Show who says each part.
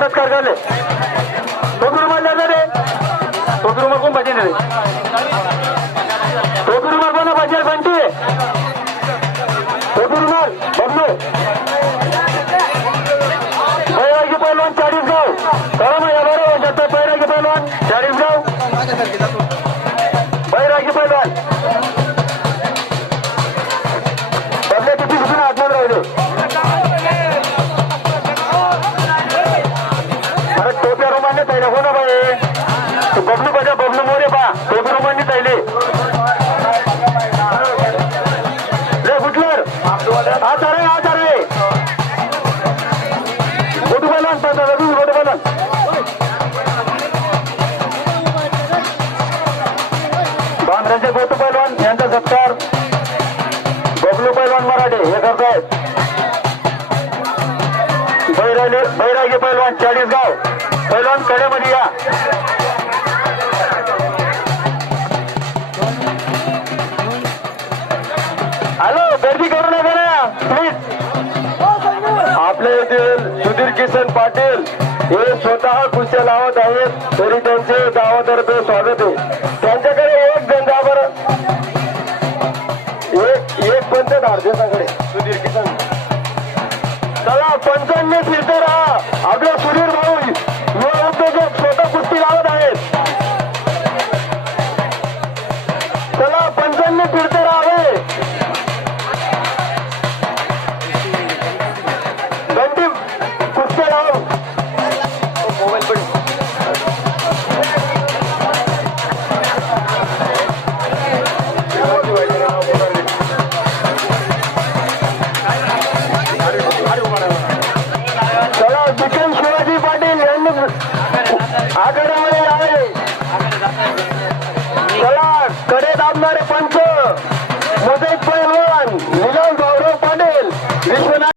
Speaker 1: सत्कार करले. टोपी रुमाल द्या रे टोपी रुमाल कोण पाहिजे आज अरे आज अरे गोटू बैलान पाहता रघु गोटू बैलान बांद्राचे गोटू पैलवान यांचा सत्कार. बबलू पैलवान मराठे हे करतायत. बैरागे बैरागे पैलवान चाळीसगाव. पैलवान कडेमध्ये या. हॅलो गर्दी करू नका सुधीर किसन पाटील हे स्वतः कुस्त्या लावत आहेत. तरी त्यांचे गावातर्फे स्वागत आहे. त्यांच्याकडे एक धंदा जा बरं एक एक पंच धाडदेसाकडे सुधीर किसन चला पंचांनी फिरते राहा. आपले सुधीर भाऊ युवा उद्योजक स्वतः कुस्ती लावत आहेत. चला पंचांनी फिरते